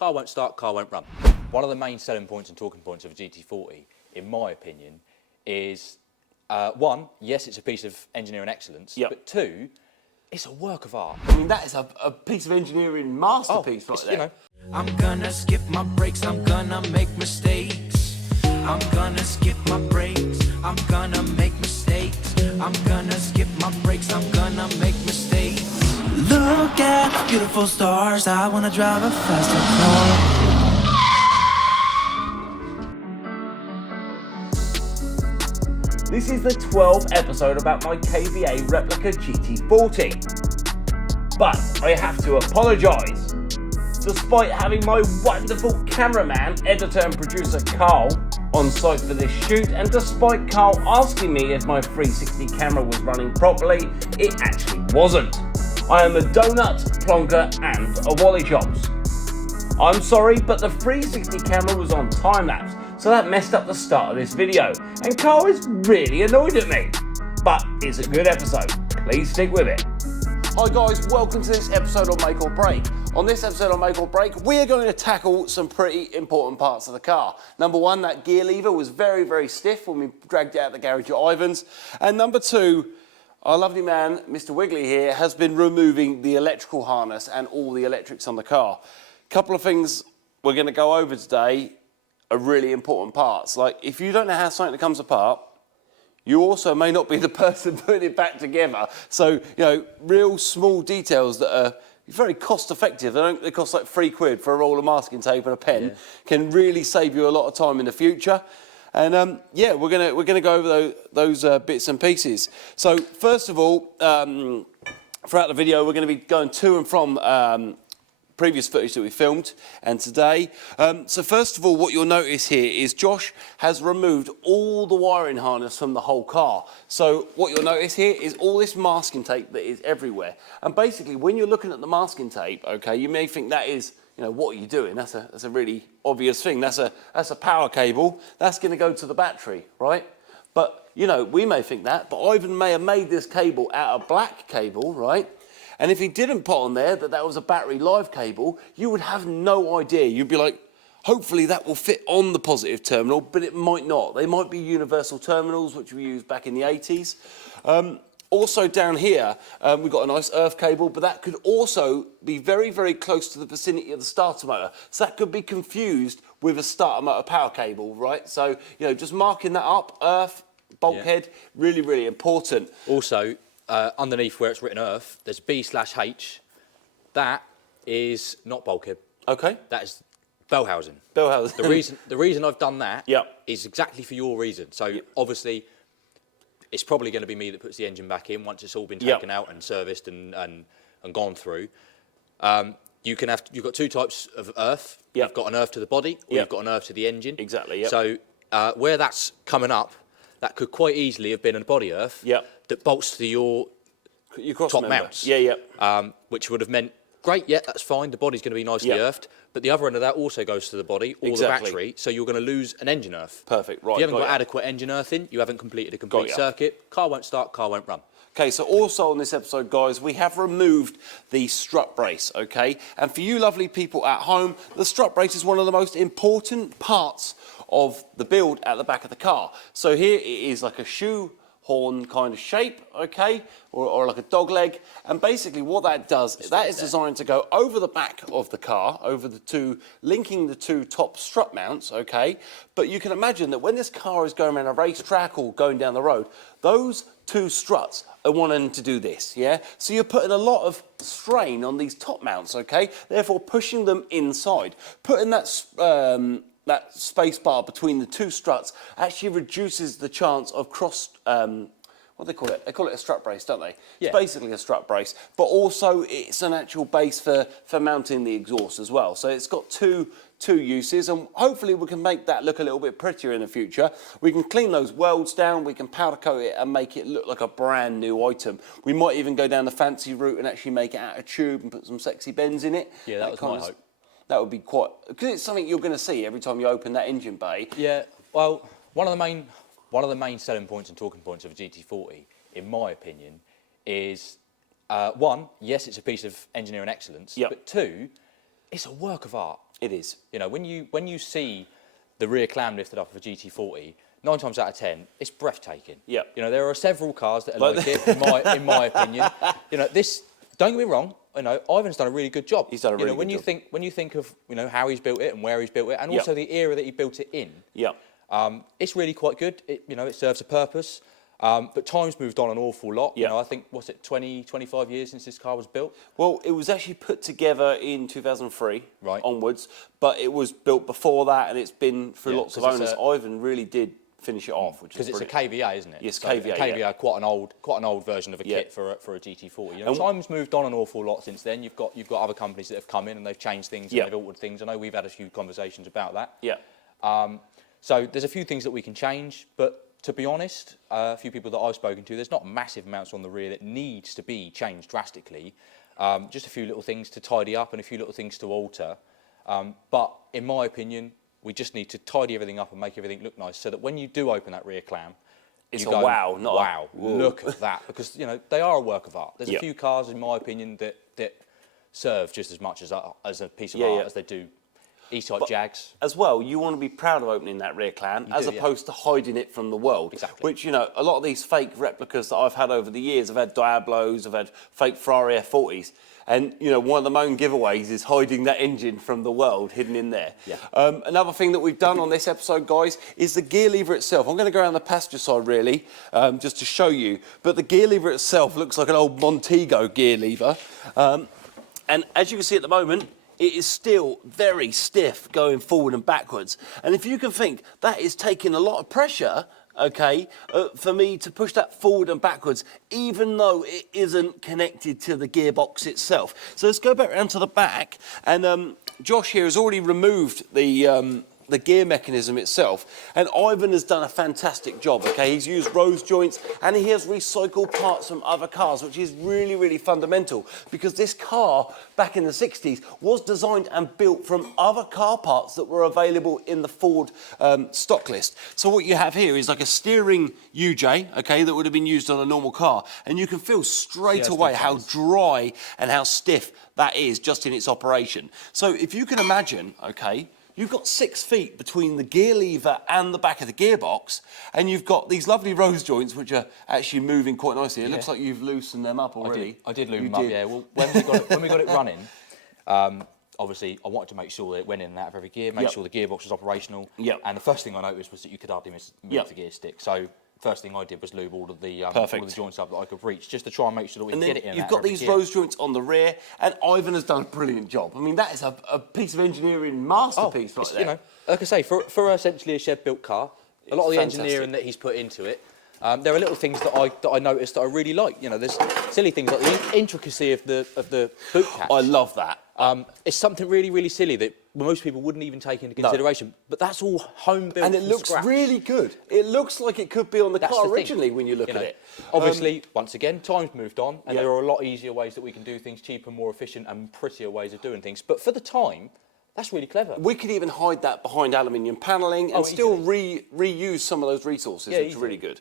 car won't start, car won't run. One of the main selling points and talking points of a GT40, in my opinion, is one, yes, it's a piece of engineering excellence, but two, it's a work of art. I mean, that is a piece of engineering masterpiece right there. You know. I'm gonna skip my breaks, I'm gonna make mistakes. I'm gonna skip my breaks, I'm gonna make mistakes. I'm gonna skip my breaks, I'm gonna make mistakes. Look at beautiful stars, I wanna drive a faster car. This is the 12th episode about my KVA replica GT40. But I have to apologise. Despite having my wonderful cameraman, editor and producer Karl on site for this shoot, and despite Karl asking me if my 360 camera was running properly, it actually wasn't. I am a donut, plonker and a wally chops. I'm sorry, but the 360 camera was on time-lapse, so that messed up the start of this video, and Karl is really annoyed at me. But it's a good episode, please stick with it. Hi guys, welcome to this episode of Make or Break. On this episode of Make or Break, we are going to tackle some pretty important parts of the car. Number one, that gear lever was very, very stiff when we dragged it out of the garage at Ivan's. And number two, our lovely man, Mr. Wiggly here, has been removing the electrical harness and all the electrics on the car. A couple of things we're going to go over today are really important parts. Like, if you don't know how something comes apart, you also may not be the person putting it back together. So, you know, real small details that are very cost effective. They cost like £3 for a roll of masking tape and a pen, can really save you a lot of time in the future. And yeah, we're gonna go over those bits and pieces. So first of all, throughout the video, we're going to be going to and from previous footage that we filmed and today. So first of all, what you'll notice here is Josh has removed all the wiring harness from the whole car. So what you'll notice here is all this masking tape that is everywhere. And basically, when you're looking at the masking tape, okay, you may think that is, you know, what are you doing? That's a really obvious thing. That's a power cable. That's going to go to the battery, right? But, you know, we may think that, but Ivan may have made this cable out of black cable, right? And if he didn't put on there that was a battery live cable, you would have no idea. You'd be like, hopefully that will fit on the positive terminal, but it might not. They might be universal terminals, which we used back in the 80s. Also down here, we've got a nice earth cable, but that could also be very, very close to the vicinity of the starter motor. So that could be confused with a starter motor power cable, right? So, you know, just marking that up, earth, bulkhead, really, really important. Also, underneath where it's written earth, there's B/H. That is not bulkhead. Okay. That is bell housing. Bell housing. The reason I've done that is exactly for your reason. So obviously, it's probably going to be me that puts the engine back in once it's all been taken out and serviced and gone through. You've got two types of earth. You've got an earth to the body, or you've got an earth to the engine. Exactly. So where that's coming up, that could quite easily have been a body earth that bolts to your top mounts. Which would have meant, great, that's fine, the body's going to be nicely earthed, but the other end of that also goes to the body or the battery, so you're going to lose an engine earth. Perfect, right. If you haven't got adequate engine earthing, you haven't completed a complete circuit, car won't start, car won't run. Okay, so also on this episode, guys, we have removed the strut brace, okay? And for you lovely people at home, the strut brace is one of the most important parts of the build at the back of the car. So here it is like a shoe horn kind of shape, okay, or like a dog leg, and basically what that does, that is designed to go over the back of the car, over the two, linking the two top strut mounts, okay, but you can imagine that when this car is going around a racetrack or going down the road, those two struts are wanting to do this, so you're putting a lot of strain on these top mounts, okay, therefore pushing them inside, putting that space bar between the two struts actually reduces the chance of cross, what do they call it? They call it a strut brace, don't they? It's basically a strut brace, but also it's an actual base for mounting the exhaust as well. So it's got two uses, and hopefully we can make that look a little bit prettier in the future. We can clean those welds down, we can powder coat it and make it look like a brand new item. We might even go down the fancy route and actually make it out of tube and put some sexy bends in it. Yeah, that was my hope. That would be quite, because it's something you're going to see every time you open that engine bay. Yeah, well, one of the main selling points and talking points of a GT40, in my opinion, is one, yes, it's a piece of engineering excellence, but two, it's a work of art. It is. You know, when you see the rear clam lifted up of a GT40, 9 times out of 10, it's breathtaking. Yeah. You know, there are several cars that are like it, in my opinion. You know, this. Don't get me wrong. You know, Ivan's done a really good job. He's done a really good job. When you think of how he's built it and where he's built it, and also the era that he built it in. Yeah. It's really quite good. It serves a purpose. But time's moved on an awful lot. Yeah. You know, I think, 20, 25 years since this car was built? Well, it was actually put together in 2003 onwards, but it was built before that, and it's been through lots of owners. Ivan really did finish it off, which is because it's a KVA, isn't it? Yes, so KVA. KVA, quite an old version of a kit for a GT40. You know, time's moved on an awful lot since then. You've got other companies that have come in and they've changed things and they've altered things. I know we've had a few conversations about that. Yeah. So there's a few things that we can change, but to be honest, a few people that I've spoken to, there's not massive amounts on the rear that needs to be changed drastically. Just a few little things to tidy up and a few little things to alter. But in my opinion, we just need to tidy everything up and make everything look nice so that when you do open that rear clam, it's a wow, not wow, look at that. Because, they are a work of art. There's a few cars, in my opinion, that serve just as much as a piece of art as they do E-type Jags. As well, you want to be proud of opening that rear clam as opposed to hiding it from the world. Exactly. Which, a lot of these fake replicas that I've had over the years, I've had Diablos, I've had fake Ferrari F40s. And, one of the main giveaways is hiding that engine from the world, hidden in there. Yeah. Another thing that we've done on this episode, guys, is the gear lever itself. I'm going to go around the passenger side, really, just to show you. But the gear lever itself looks like an old Montego gear lever. And as you can see at the moment, it is still very stiff going forward and backwards. And if you can think, that is taking a lot of pressure, for me to push that forward and backwards, even though it isn't connected to the gearbox itself. So let's go back around to the back. And Josh here has already removed the gear mechanism itself, and Ivan has done a fantastic job. He's used rose joints and he has recycled parts from other cars, which is really, really fundamental, because this car back in the 60s was designed and built from other car parts that were available in the Ford stock list. So what you have here is like a steering UJ, that would have been used on a normal car, and you can feel straight away how dry and how stiff that is just in its operation. So if you can imagine, you've got 6 feet between the gear lever and the back of the gearbox, and you've got these lovely rose joints which are actually moving quite nicely. It looks like you've loosened them up already. I did loosen them up, yeah. Well, when we got it running, obviously I wanted to make sure that it went in and out of every gear, make sure the gearbox was operational. And the first thing I noticed was that you could hardly move the gear stick. So first thing I did was lube all of the joints up that I could reach, just to try and make sure that we could get it in. You've got these rose joints on the rear, and Ivan has done a brilliant job. I mean, that is a piece of engineering masterpiece right there. Like I say, for essentially a shed-built car, a lot of the engineering that he's put into it, there are little things that I noticed that I really like. There's silly things like the intricacy of the boot catch. I love that. It's something really, really silly that most people wouldn't even take into consideration. But that's all home built. And it looks really good. It looks like it could be on the car originally when you look at it. Obviously, once again, time's moved on, and there are a lot easier ways that we can do things, cheaper, more efficient, and prettier ways of doing things. But for the time, that's really clever. We could even hide that behind aluminium panelling and still reuse some of those resources, which is really good.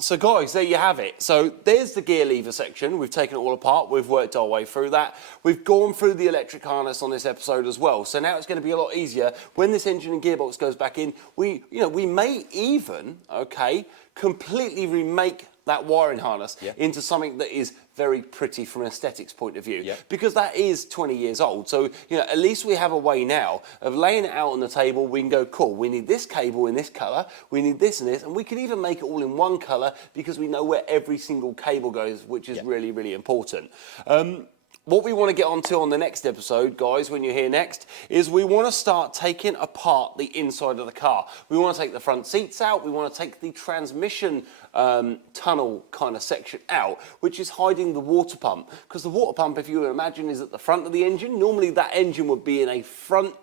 So guys, there you have it. So there's the gear lever section. We've taken it all apart. We've worked our way through that. We've gone through the electric harness on this episode as well. So now it's going to be a lot easier when this engine and gearbox goes back in. We may even, completely remake that wiring harness into something that is very pretty from an aesthetics point of view, because that is 20 years old. So, at least we have a way now of laying it out on the table. We can go, cool, we need this cable in this colour, we need this and this, and we can even make it all in one colour because we know where every single cable goes, which is really, really important. What we want to get onto on the next episode, guys, when you're here next, is we want to start taking apart the inside of the car. We want to take the front seats out. We want to take the transmission tunnel kind of section out, which is hiding the water pump. Because the water pump, if you imagine, is at the front of the engine. Normally that engine would be in a front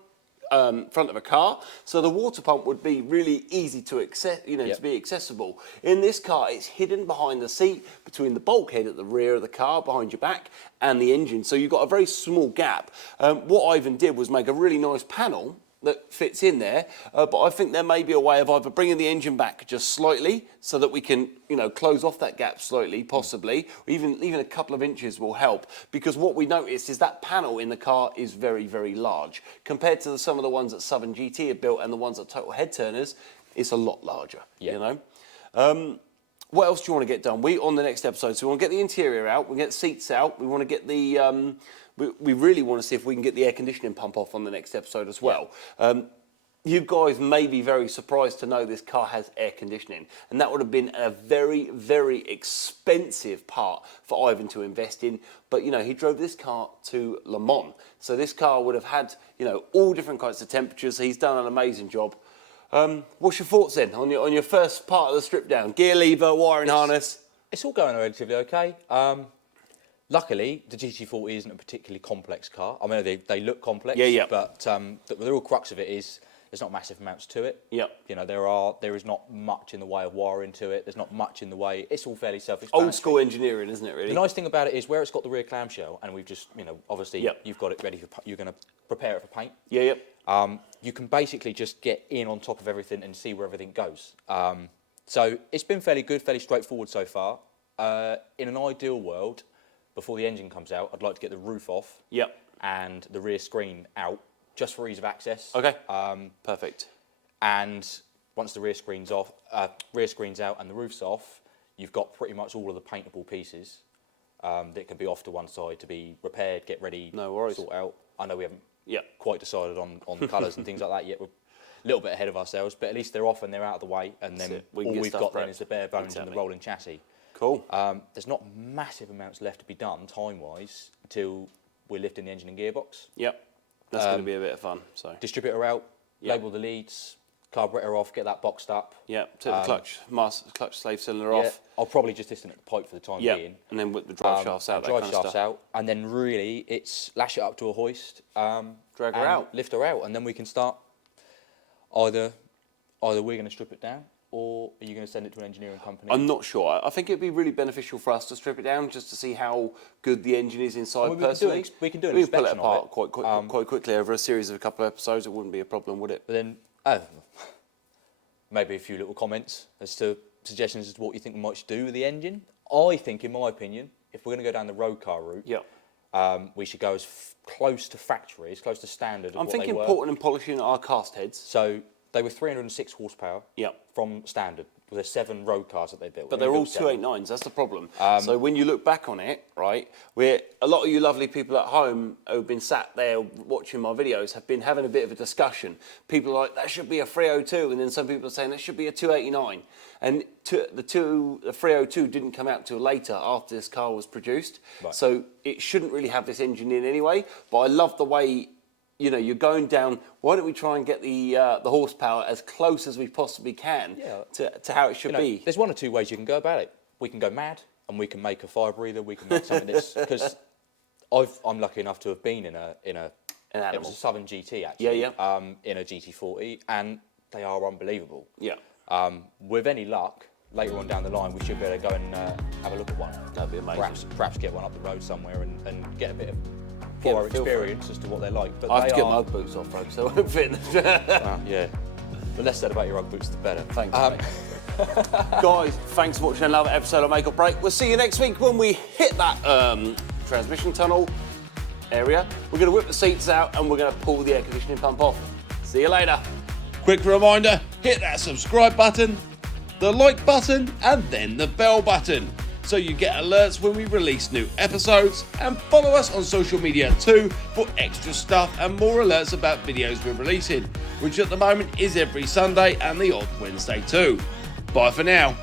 of a car, so the water pump would be really easy to access, to be accessible. In this car, it's hidden behind the seat, between the bulkhead at the rear of the car, behind your back, and the engine. So you've got a very small gap. What Ivan did was make a really nice panel that fits in there, but I think there may be a way of either bringing the engine back just slightly so that we can, close off that gap slightly, possibly, or even a couple of inches will help, because what we noticed is that panel in the car is very, very large. Compared to some of the ones that Southern GT have built and the ones that Total Head Turners, it's a lot larger, What else do you want to get done? On the next episode, so we want to get the interior out, we get the seats out, we want to get the... We really want to see if we can get the air conditioning pump off on the next episode as well. You guys may be very surprised to know this car has air conditioning, and that would have been a very, very expensive part for Ivan to invest in. But, he drove this car to Le Mans. So this car would have had, all different kinds of temperatures. He's done an amazing job. What's your thoughts then on your first part of the strip down? Gear lever, wiring harness? It's all going relatively okay. Luckily, the GT40 isn't a particularly complex car. I mean, they look complex, but the real crux of it is there's not massive amounts to it. There is not much in the way of wiring to it. There's not much in the way. It's all fairly self-explanatory. Old school engineering, isn't it? Really. The nice thing about it is where it's got the rear clamshell, and we've just, obviously you've got it ready for. You're going to prepare it for paint. You can basically just get in on top of everything and see where everything goes. So it's been fairly good, fairly straightforward so far. In an ideal world, before the engine comes out, I'd like to get the roof off and the rear screen out, just for ease of access. Okay. Perfect. And once the rear screen's out and the roof's off, you've got pretty much all of the paintable pieces that can be off to one side to be repaired, get ready, sort out. I know we haven't quite decided on the colours and things like that yet. We're a little bit ahead of ourselves, but at least they're off and they're out of the way, and then all we've got then is the bare bones and the rolling chassis. Cool. There's not massive amounts left to be done time-wise until we're lifting the engine and gearbox. That's going to be a bit of fun. So distributor out, label the leads, carburetor off, get that boxed up. Take the clutch slave cylinder off. I'll probably just distant the pipe for the time being. And then whip the drive shafts out. And then really it's lash it up to a hoist, drag her out, lift her out, and then we can start. Either we're going to strip it down, or are you going to send it to an engineering company? I'm not sure. I think it'd be really beneficial for us to strip it down just to see how good the engine is inside personally. We can do an we inspection pull it apart quite quickly over a series of a couple of episodes. It wouldn't be a problem, would it? But then, maybe a few little comments as to suggestions as to what you think we might do with the engine. I think, in my opinion, if we're going to go down the road car route, we should go as close to factory, as close to standard as what they were. I'm thinking porting and polishing our cast heads. So they were 306 horsepower from standard. There's 7 road cars that they built. But they're all 289s, that's the problem. So when you look back on it, right, a lot of you lovely people at home who've been sat there watching my videos have been having a bit of a discussion. People are like, that should be a 302, and then some people are saying that should be a 289. And the 302 didn't come out till later after this car was produced. Right. So it shouldn't really have this engine in anyway. But I love the way, you're going down. Why don't we try and get the horsepower as close as we possibly can to how it should be? There's one or two ways you can go about it. We can go mad and we can make a fire breather. We can make something that's, because I'm lucky enough to have been in a it was a Southern GT actually. In a GT40, and they are unbelievable. With any luck, later on down the line, we should be able to go and have a look at one. That'd be amazing. Perhaps get one up the road somewhere and get a bit of our experience as to what they're like. But I have to get my Ugg boots off, folks, so I won't fit in them. The less said about your Ugg boots, the better. Thanks, mate. Guys, thanks for watching another episode of Make or Break. We'll see you next week when we hit that transmission tunnel area. We're going to whip the seats out and we're going to pull the air conditioning pump off. See you later. Quick reminder, hit that subscribe button, the like button, and then the bell button, so you get alerts when we release new episodes, and follow us on social media too for extra stuff and more alerts about videos we're releasing, which at the moment is every Sunday and the odd Wednesday too. Bye for now.